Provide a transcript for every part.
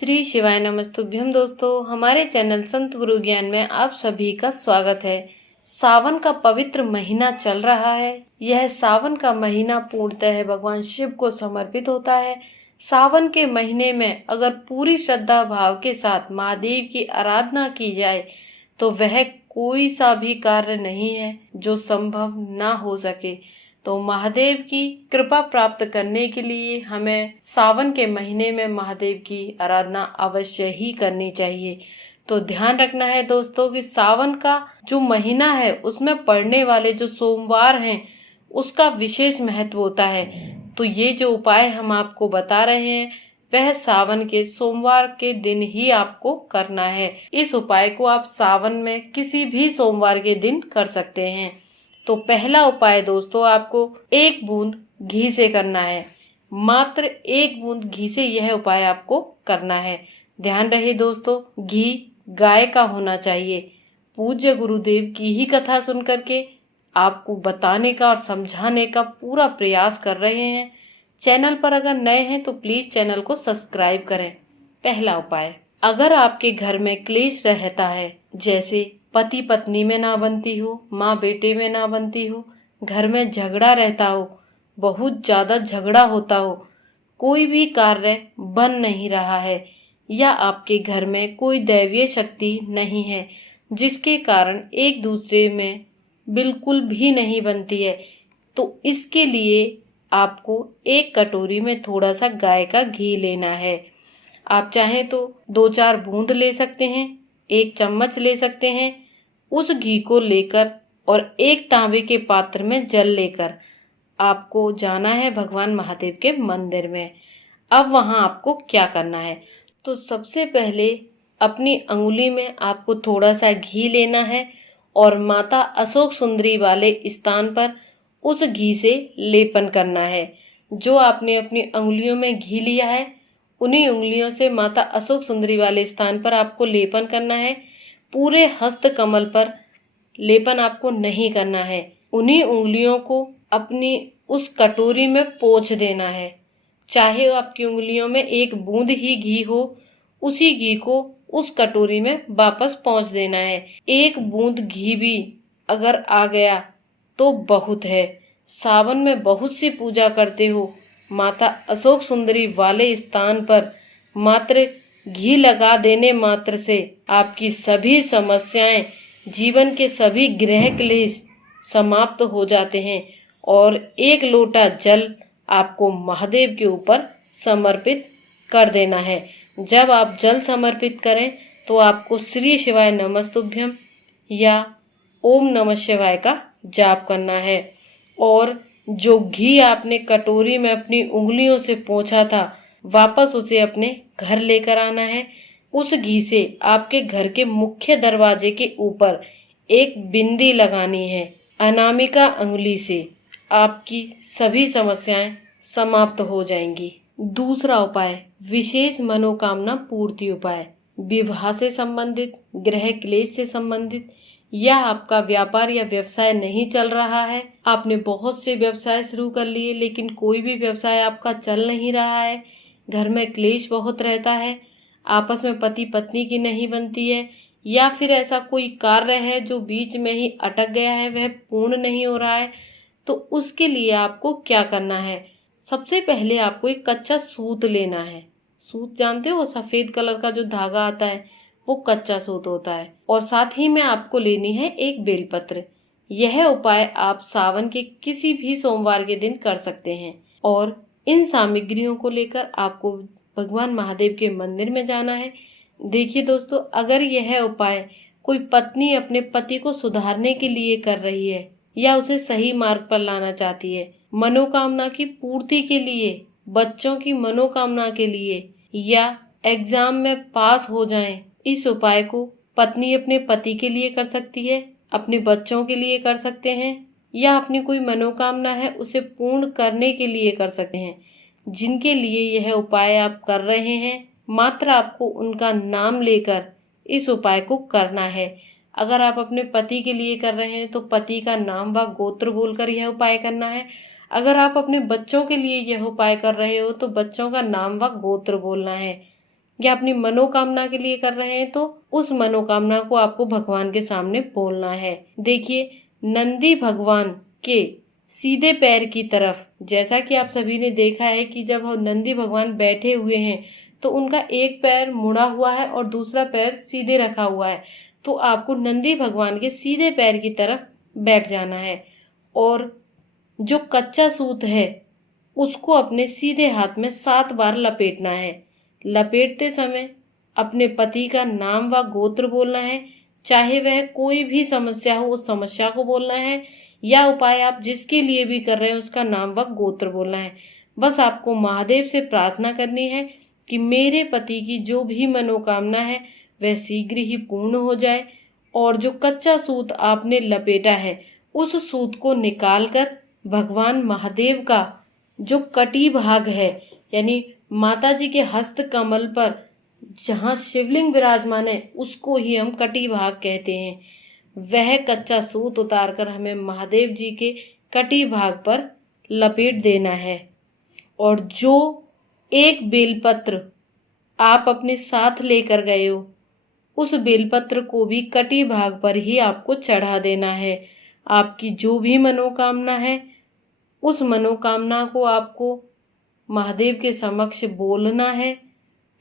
श्री शिवाय नमस्तुभ्यम। दोस्तों, हमारे चैनल संत गुरु ज्ञान में आप सभी का स्वागत है। सावन का पवित्र महीना चल रहा है। यह सावन का महीना पूर्णतः भगवान शिव को समर्पित होता है। सावन के महीने में अगर पूरी श्रद्धा भाव के साथ महादेव की आराधना की जाए तो वह कोई सा भी कार्य नहीं है जो संभव ना हो सके। तो महादेव की कृपा प्राप्त करने के लिए हमें सावन के महीने में महादेव की आराधना अवश्य ही करनी चाहिए। तो ध्यान रखना है दोस्तों कि सावन का जो महीना है उसमें पड़ने वाले जो सोमवार हैं उसका विशेष महत्व होता है। तो ये जो उपाय हम आपको बता रहे हैं वह सावन के सोमवार के दिन ही आपको करना है। इस उपाय को आप सावन में किसी भी सोमवार के दिन कर सकते हैं। तो पहला उपाय दोस्तों, आपको 1 बूंद घी से करना है। मात्र 1 बूंद घी से यह उपाय आपको करना है। ध्यान रहे दोस्तों, घी गाय का होना चाहिए। पूज्य गुरुदेव की ही कथा सुन करके आपको बताने का और समझाने का पूरा प्रयास कर रहे हैं। चैनल पर अगर नए हैं तो प्लीज चैनल को सब्सक्राइब करें। पहला उपाय, अगर आपके घर में क्लेश रहता है, जैसे पति पत्नी में ना बनती हो, माँ बेटे में ना बनती हो, घर में झगड़ा रहता हो, बहुत ज्यादा झगड़ा होता हो, कोई भी कार्य बन नहीं रहा है, या आपके घर में कोई दैवीय शक्ति नहीं है जिसके कारण एक दूसरे में बिल्कुल भी नहीं बनती है, तो इसके लिए आपको 1 कटोरी में थोड़ा सा गाय का घी लेना है। आप चाहें तो 2-4 बूंद ले सकते हैं, 1 चम्मच ले सकते हैं। उस घी को लेकर और 1 तांबे के पात्र में जल लेकर आपको जाना है भगवान महादेव के मंदिर में। अब वहां आपको क्या करना है, तो सबसे पहले अपनी अंगुली में आपको थोड़ा सा घी लेना है और माता अशोक सुंदरी वाले स्थान पर उस घी से लेपन करना है। जो आपने अपनी अंगुलियों में घी लिया है उन्हीं उंगलियों से माता अशोक सुंदरी वाले स्थान पर आपको लेपन करना है। पूरे हस्त कमल पर लेपन आपको नहीं करना है। उन्हीं उंगलियों को अपनी उस कटोरी में पोंछ देना है। चाहे आपकी उंगलियों में 1 बूंद ही घी हो, उसी घी को उस कटोरी में वापस पोंछ देना है। 1 बूंद घी भी अगर आ गया तो बहुत है। सावन में बहुत सी पूजा करते हो, माता अशोक सुंदरी वाले स्थान पर मात्र घी लगा देने मात्र से आपकी सभी समस्याएं, जीवन के सभी ग्रह क्लेश समाप्त हो जाते हैं। और 1 लोटा जल आपको महादेव के ऊपर समर्पित कर देना है। जब आप जल समर्पित करें तो आपको श्री शिवाय नमस्तुभ्यम या ओम नमः शिवाय का जाप करना है। और जो घी आपने कटोरी में अपनी उंगलियों से पोंछा था वापस उसे अपने घर लेकर आना है। उस घी से आपके घर के मुख्य दरवाजे के ऊपर 1 बिंदी लगानी है। अनामिका अंगुली से आपकी सभी समस्याएं समाप्त हो जाएंगी। दूसरा उपाय, विशेष मनोकामना पूर्ति उपाय। विवाह से संबंधित, गृह क्लेश से संबंधित, या आपका व्यापार या व्यवसाय नहीं चल रहा है, आपने बहुत से व्यवसाय शुरू कर लिए लेकिन कोई भी व्यवसाय आपका चल नहीं रहा है, घर में क्लेश बहुत रहता है, आपस में पति पत्नी की नहीं बनती है, या फिर ऐसा कोई कार्य है जो बीच में ही अटक गया है, वह पूर्ण नहीं हो रहा है, तो उसके लिए आपको क्या करना है। सबसे पहले आपको एक कच्चा सूत लेना है। सूत जानते हो, सफेद कलर का जो धागा आता है वो कच्चा सूत होता है। और साथ ही में आपको लेनी है 1 बेलपत्र। यह उपाय आप सावन के किसी भी सोमवार के दिन कर सकते हैं। और इन सामग्रियों को लेकर आपको भगवान महादेव के मंदिर में जाना है। देखिए दोस्तों, अगर यह उपाय कोई पत्नी अपने पति को सुधारने के लिए कर रही है या उसे सही मार्ग पर लाना चाहती है, मनोकामना की पूर्ति के लिए, बच्चों की मनोकामना के लिए, या एग्जाम में पास हो जाएं, इस उपाय को पत्नी अपने पति के लिए कर सकती है, अपने बच्चों के लिए कर सकते हैं, या अपनी कोई मनोकामना है उसे पूर्ण करने के लिए कर सकते हैं। जिनके लिए यह उपाय आप कर रहे हैं, मात्र आपको उनका नाम लेकर इस उपाय को करना है। अगर आप अपने पति के लिए कर रहे हैं तो पति का नाम व गोत्र बोलकर यह उपाय करना है। अगर आप अपने बच्चों के लिए यह उपाय कर रहे हो तो बच्चों का नाम व गोत्र बोलना है। या अपनी मनोकामना के लिए कर रहे हैं तो उस मनोकामना को आपको भगवान के सामने बोलना है। देखिए, नंदी भगवान के सीधे पैर की तरफ, जैसा कि आप सभी ने देखा है कि जब नंदी भगवान बैठे हुए हैं तो उनका एक पैर मुड़ा हुआ है और दूसरा पैर सीधे रखा हुआ है। तो आपको नंदी भगवान के सीधे पैर की तरफ बैठ जाना है और जो कच्चा सूत है उसको अपने सीधे हाथ में 7 बार लपेटना है। लपेटते समय अपने पति का नाम व गोत्र बोलना है, चाहे वह कोई भी समस्या हो उस समस्या को बोलना है, या उपाय आप जिसके लिए भी कर रहे हैं उसका नाम व गोत्र बोलना है। बस आपको महादेव से प्रार्थना करनी है कि मेरे पति की जो भी मनोकामना है वह शीघ्र ही पूर्ण हो जाए, और जो कच्चा सूत आपने लपेटा है उस सूत को निकालकर भगवान महादेव का जो कटी भाग है, यानी माता जी के हस्त कमल पर जहाँ शिवलिंग विराजमान है उसको ही हम कटी भाग कहते हैं, वह कच्चा सूत उतारकर हमें महादेव जी के कटी भाग पर लपेट देना है। और जो एक बेलपत्र आप अपने साथ लेकर गए हो उस बेलपत्र को भी कटी भाग पर ही आपको चढ़ा देना है। आपकी जो भी मनोकामना है उस मनोकामना को आपको महादेव के समक्ष बोलना है।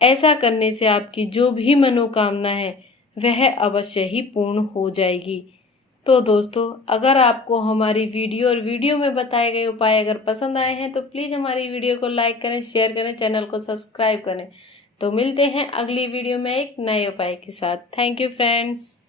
ऐसा करने से आपकी जो भी मनोकामना है वह अवश्य ही पूर्ण हो जाएगी। तो दोस्तों, अगर आपको हमारी वीडियो और वीडियो में बताए गए उपाय अगर पसंद आए हैं तो प्लीज़ हमारी वीडियो को लाइक करें, शेयर करें, चैनल को सब्सक्राइब करें। तो मिलते हैं अगली वीडियो में एक नए उपाय के साथ। Thank you friends.